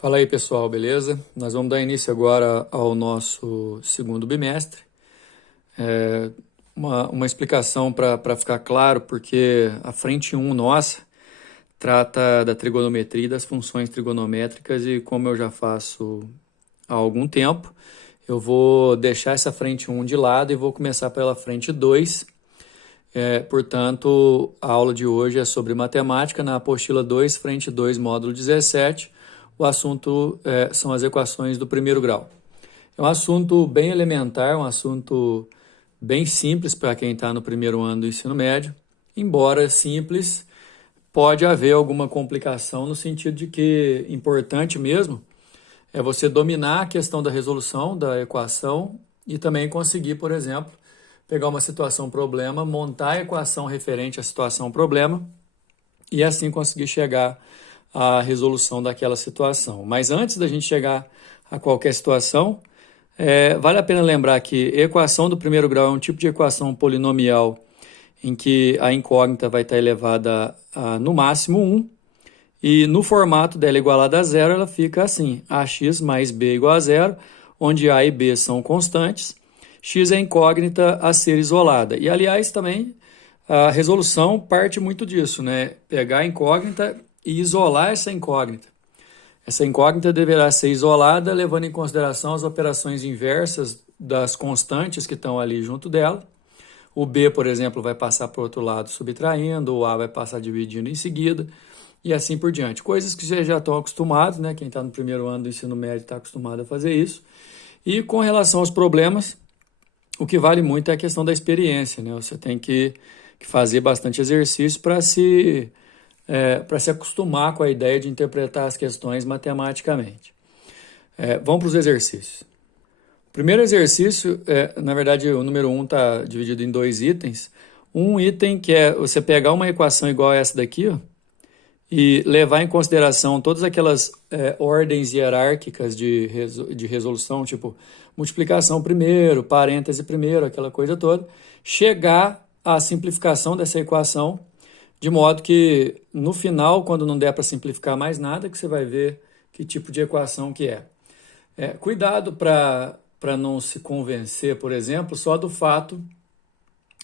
Fala aí pessoal, beleza? Nós vamos dar início agora ao nosso segundo bimestre. Uma explicação para ficar claro, porque a frente 1 nossa trata da trigonometria e das funções trigonométricas e como eu já faço há algum tempo, eu vou deixar essa frente 1 de lado e vou começar pela frente 2. Portanto, a aula de hoje é sobre matemática na apostila 2, frente 2, módulo 17. O assunto são as equações do primeiro grau. É um assunto bem elementar, um assunto bem simples para quem está no primeiro ano do ensino médio. Embora simples, pode haver alguma complicação no sentido de que importante mesmo é você dominar a questão da resolução da equação e também conseguir, por exemplo, pegar uma situação-problema, montar a equação referente à situação-problema e assim conseguir chegar à resolução daquela situação. Mas antes da gente chegar a qualquer situação, vale a pena lembrar que a equação do primeiro grau é um tipo de equação polinomial em que a incógnita vai estar elevada a no máximo 1, e no formato dela igualada a zero, ela fica assim: ax mais b igual a zero, onde a e b são constantes, x é incógnita a ser isolada. E, aliás, também a resolução parte muito disso, né? Pegar a incógnita e isolar essa incógnita. Essa incógnita deverá ser isolada, levando em consideração as operações inversas das constantes que estão ali junto dela. O b, por exemplo, vai passar para o outro lado subtraindo, o a vai passar dividindo em seguida, e assim por diante. Coisas que vocês já estão acostumados, né? Quem está no primeiro ano do ensino médio está acostumado a fazer isso. E com relação aos problemas, o que vale muito é a questão da experiência, né? Você tem que fazer bastante exercício para se acostumar com a ideia de interpretar as questões matematicamente. Vamos para os exercícios. O primeiro exercício, na verdade, o número 1 está dividido em 2 itens. Um item que é você pegar uma equação igual a essa daqui, ó, e levar em consideração todas aquelas ordens hierárquicas de resolução, tipo multiplicação primeiro, parêntese primeiro, aquela coisa toda, chegar à simplificação dessa equação, de modo que no final, quando não der para simplificar mais nada, que você vai ver que tipo de equação que é. Cuidado para não se convencer, por exemplo, só do fato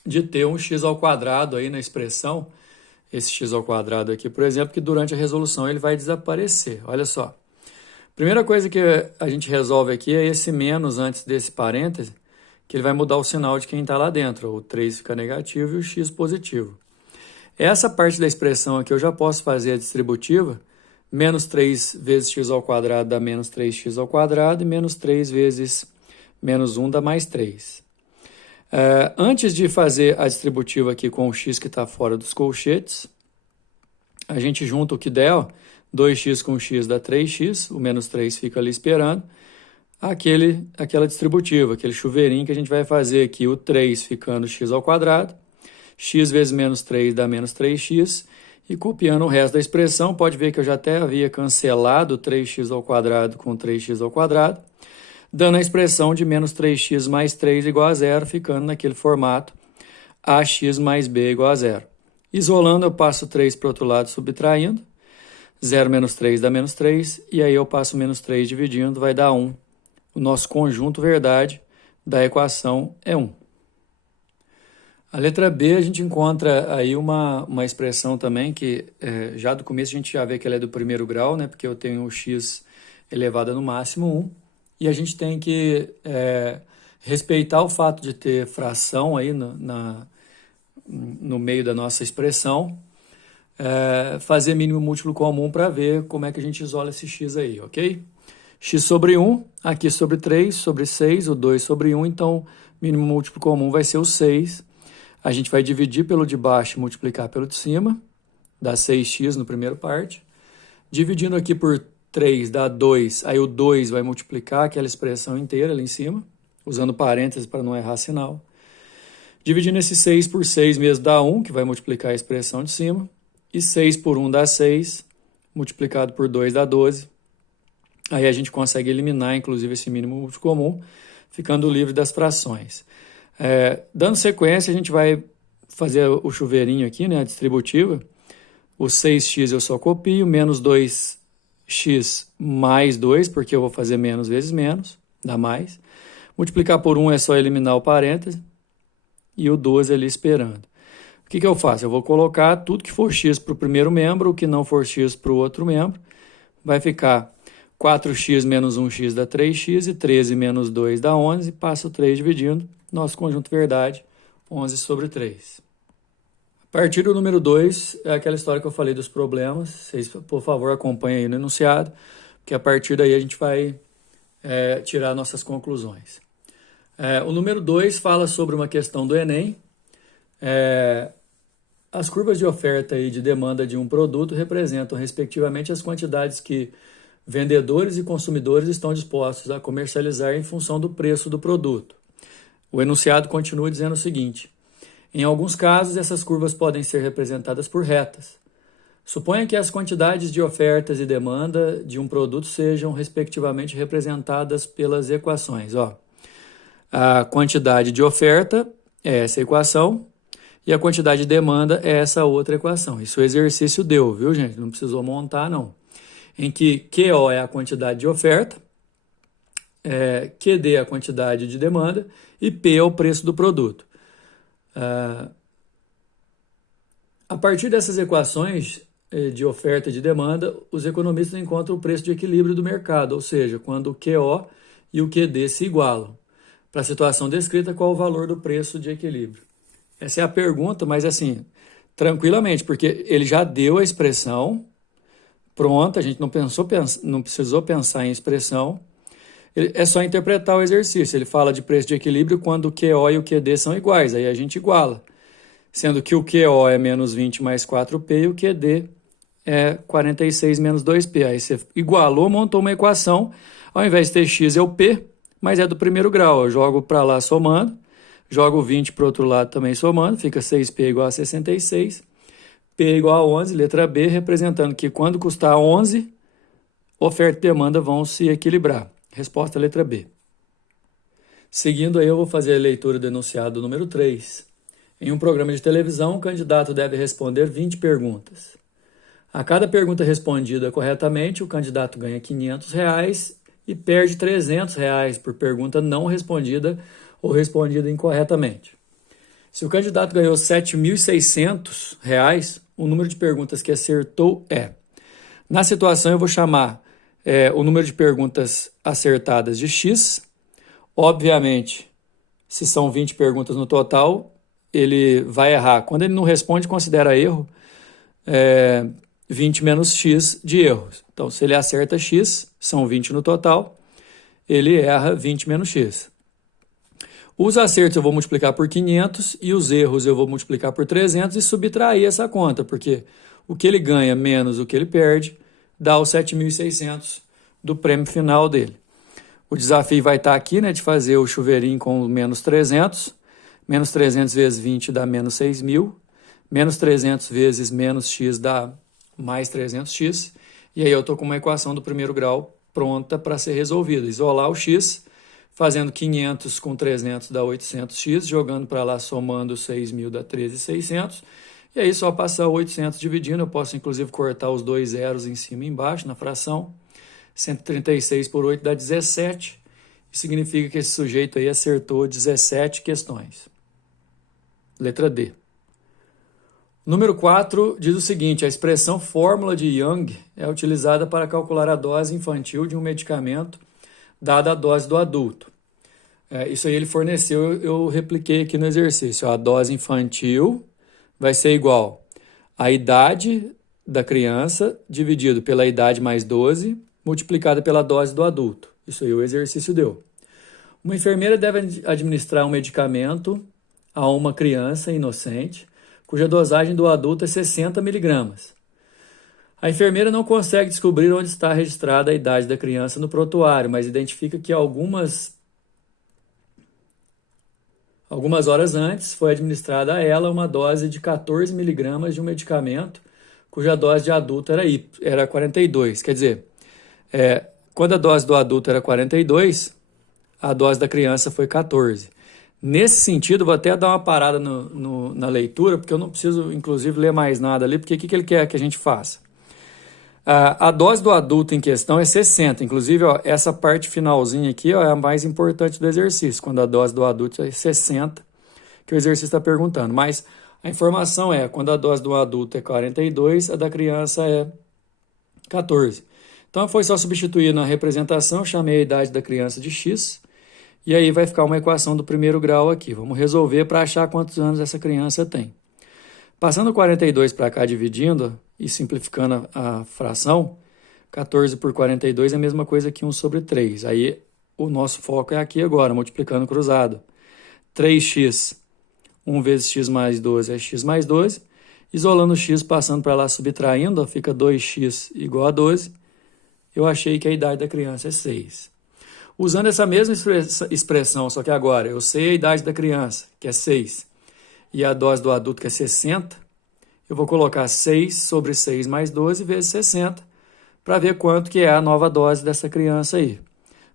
de ter um x ao quadrado aí na expressão, esse x ao quadrado aqui, por exemplo, que durante a resolução ele vai desaparecer. Olha só. Primeira coisa que a gente resolve aqui é esse menos antes desse parêntese, que ele vai mudar o sinal de quem está lá dentro. O 3 fica negativo e o x positivo. Essa parte da expressão aqui eu já posso fazer a distributiva. Menos 3 vezes x ao quadrado dá menos 3x ao quadrado e menos 3 vezes menos 1 dá mais 3. Antes de fazer a distributiva aqui com o x que está fora dos colchetes, a gente junta o que der, ó, 2x com x dá 3x, o menos 3 fica ali esperando, aquela distributiva, aquele chuveirinho que a gente vai fazer aqui, o 3 ficando x ao quadrado, x vezes menos 3 dá menos 3x, e copiando o resto da expressão, pode ver que eu já até havia cancelado 3x ao quadrado com 3x ao quadrado, dando a expressão de menos 3x mais 3 igual a zero, ficando naquele formato ax mais b igual a zero. Isolando, eu passo 3 para o outro lado, subtraindo. 0 menos 3 dá menos 3, e aí eu passo menos 3 dividindo, vai dar 1. O nosso conjunto verdade da equação é 1. A letra B, a gente encontra aí uma expressão também que, já do começo, a gente já vê que ela é do primeiro grau, né? Porque eu tenho o x elevado no máximo 1. E a gente tem que respeitar o fato de ter fração aí no meio da nossa expressão, fazer mínimo múltiplo comum para ver como é que a gente isola esse x aí, ok? X sobre 1, aqui sobre 3, sobre 6, o 2 sobre 1, então mínimo múltiplo comum vai ser o 6. A gente vai dividir pelo de baixo e multiplicar pelo de cima, dá 6x no primeiro parte. Dividindo aqui por 3 dá 2, aí o 2 vai multiplicar aquela expressão inteira ali em cima, usando parênteses para não errar sinal. Dividindo esse 6 por 6 mesmo dá 1, que vai multiplicar a expressão de cima. E 6 por 1 dá 6, multiplicado por 2 dá 12. Aí a gente consegue eliminar, inclusive, esse mínimo múltiplo comum, ficando livre das frações. Dando sequência, a gente vai fazer o chuveirinho aqui, né, a distributiva. O 6x eu só copio, menos 2 x mais 2, porque eu vou fazer menos vezes menos, dá mais. Multiplicar por 1 é só eliminar o parêntese e o 12 ali esperando. O que eu faço? Eu vou colocar tudo que for x para o primeiro membro, o que não for x para o outro membro. Vai ficar 4x menos 1x dá 3x e 13 menos 2 dá 11. Passa o 3 dividindo. Nosso conjunto verdade, 11 sobre 3. A partir do número 2, é aquela história que eu falei dos problemas. Vocês, por favor, acompanhem aí no enunciado, porque a partir daí a gente vai tirar nossas conclusões. O número 2 fala sobre uma questão do Enem. As curvas de oferta e de demanda de um produto representam, respectivamente, as quantidades que vendedores e consumidores estão dispostos a comercializar em função do preço do produto. O enunciado continua dizendo o seguinte: em alguns casos, essas curvas podem ser representadas por retas. Suponha que as quantidades de ofertas e demanda de um produto sejam, respectivamente, representadas pelas equações. A quantidade de oferta é essa equação e a quantidade de demanda é essa outra equação. Isso o exercício deu, viu, gente? Não precisou montar, não. Em que QO é a quantidade de oferta, QD é a quantidade de demanda e P é o preço do produto. A partir dessas equações de oferta e de demanda, os economistas encontram o preço de equilíbrio do mercado, ou seja, quando o QO e o QD se igualam. Para a situação descrita, qual o valor do preço de equilíbrio? Essa é a pergunta, mas assim, tranquilamente, porque ele já deu a expressão pronta, a gente não precisou pensar em expressão, é só interpretar o exercício. Ele fala de preço de equilíbrio quando o QO e o QD são iguais, aí a gente iguala. Sendo que o QO é menos 20 mais 4P e o QD é 46 menos 2P. Aí você igualou, montou uma equação, ao invés de ter X é o P, mas é do primeiro grau. Eu jogo para lá somando, jogo 20 para o outro lado também somando, fica 6P igual a 66, P igual a 11, letra B, representando que quando custar 11, oferta e demanda vão se equilibrar. Resposta letra B. Seguindo aí, eu vou fazer a leitura do enunciado número 3. Em um programa de televisão, o candidato deve responder 20 perguntas. A cada pergunta respondida corretamente, o candidato ganha R$500 e perde R$300 por pergunta não respondida ou respondida incorretamente. Se o candidato ganhou R$7.600, o número de perguntas que acertou é... Na situação, eu vou chamar o número de perguntas acertadas de X. Obviamente, se são 20 perguntas no total, ele vai errar. Quando ele não responde, considera erro 20 menos X de erros. Então, se ele acerta X, são 20 no total, ele erra 20 menos X. Os acertos eu vou multiplicar por 500 e os erros eu vou multiplicar por 300 e subtrair essa conta, porque o que ele ganha menos o que ele perde dá os 7.600 do prêmio final dele. O desafio vai estar aqui, né, de fazer o chuveirinho com menos 300. Menos 300 vezes 20 dá menos 6.000. Menos 300 vezes menos x dá mais 300x. E aí eu estou com uma equação do primeiro grau pronta para ser resolvida. Isolar o x, fazendo 500 com 300 dá 800x, jogando para lá, somando 6.000 dá 13.600. E aí só passar 800 dividindo, eu posso inclusive cortar os dois zeros em cima e embaixo na fração. 136 por 8 dá 17. Significa que esse sujeito aí acertou 17 questões. Letra D. Número 4 diz o seguinte: a expressão fórmula de Young é utilizada para calcular a dose infantil de um medicamento dada a dose do adulto. Isso aí ele forneceu, eu repliquei aqui no exercício. A dose infantil vai ser igual à idade da criança dividido pela idade mais 12, multiplicada pela dose do adulto. Isso aí o exercício deu. Uma enfermeira deve administrar um medicamento a uma criança inocente, cuja dosagem do adulto é 60 miligramas. A enfermeira não consegue descobrir onde está registrada a idade da criança no prontuário, mas identifica que algumas horas antes foi administrada a ela uma dose de 14 miligramas de um medicamento, cuja dose de adulto era 42. Quer dizer, quando a dose do adulto era 42, a dose da criança foi 14. Nesse sentido, vou até dar uma parada na leitura, porque eu não preciso, inclusive, ler mais nada ali, porque o que ele quer que a gente faça? A dose do adulto em questão é 60. Inclusive, ó, essa parte finalzinha aqui, ó, é a mais importante do exercício, quando a dose do adulto é 60, que o exercício está perguntando. Mas a informação é, quando a dose do adulto é 42, a da criança é 14. Então, foi só substituir na representação, chamei a idade da criança de X, e aí vai ficar uma equação do primeiro grau aqui. Vamos resolver para achar quantos anos essa criança tem. Passando 42 para cá, dividindo e simplificando a fração, 14 por 42 é a mesma coisa que 1 sobre 3. Aí o nosso foco é aqui agora, multiplicando cruzado. 3x, 1 vezes x mais 12 é x mais 12. Isolando o x, passando para lá, subtraindo, ó, fica 2x igual a 12. Eu achei que a idade da criança é 6. Usando essa mesma expressão, só que agora eu sei a idade da criança, que é 6, e a dose do adulto, que é 60, eu vou colocar 6 sobre 6 mais 12 vezes 60, para ver quanto que é a nova dose dessa criança aí.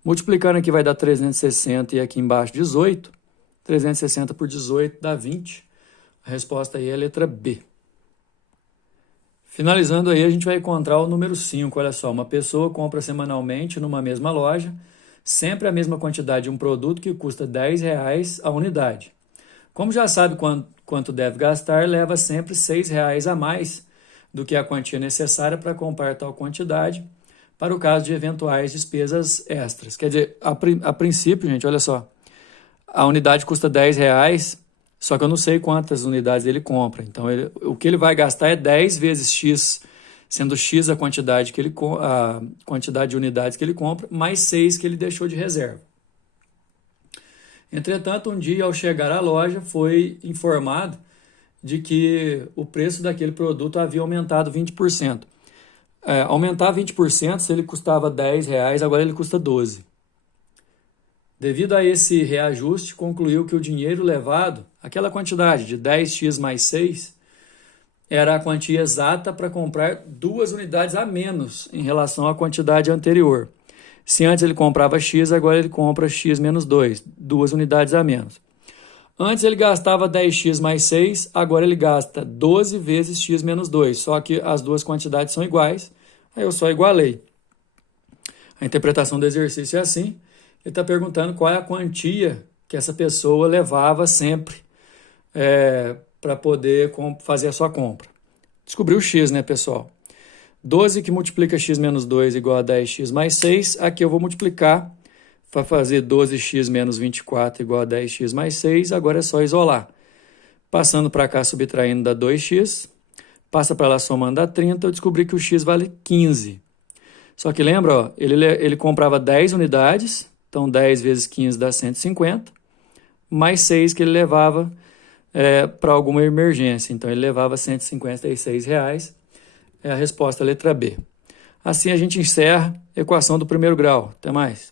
Multiplicando aqui vai dar 360 e aqui embaixo 18. 360 por 18 dá 20. A resposta aí é a letra B. Finalizando aí, a gente vai encontrar o número 5. Olha só, uma pessoa compra semanalmente numa mesma loja sempre a mesma quantidade de um produto que custa R$10 a unidade. Como já sabe quanto deve gastar, leva sempre R$6 a mais do que a quantia necessária para comprar tal quantidade, para o caso de eventuais despesas extras. Quer dizer, a princípio, gente, olha só, a unidade custa R$10, só que eu não sei quantas unidades ele compra. Então, o que ele vai gastar é 10 vezes X, sendo X a quantidade de unidades que ele compra, mais 6 que ele deixou de reserva. Entretanto, um dia, ao chegar à loja, foi informado de que o preço daquele produto havia aumentado 20%. Aumentar 20%, se ele custava R$10, agora ele custa 12. Devido a esse reajuste, concluiu que o dinheiro levado, aquela quantidade de 10x mais 6, era a quantia exata para comprar 2 unidades a menos em relação à quantidade anterior. Se antes ele comprava X, agora ele compra X menos 2, 2 unidades a menos. Antes ele gastava 10x mais 6, agora ele gasta 12 vezes x menos 2, só que as duas quantidades são iguais, aí eu só igualei. A interpretação do exercício é assim, ele está perguntando qual é a quantia que essa pessoa levava sempre para poder fazer a sua compra. Descobriu o x, né, pessoal? 12 que multiplica x menos 2 igual a 10x mais 6, aqui eu vou multiplicar para fazer 12x menos 24 igual a 10x mais 6, agora é só isolar. Passando para cá, subtraindo dá 2x, passa para lá somando dá 30, eu descobri que o x vale 15. Só que lembra, ó, ele comprava 10 unidades, então 10 vezes 15 dá 150, mais 6 que ele levava para alguma emergência, então ele levava R$156, é a resposta letra B. Assim a gente encerra a equação do primeiro grau. Até mais.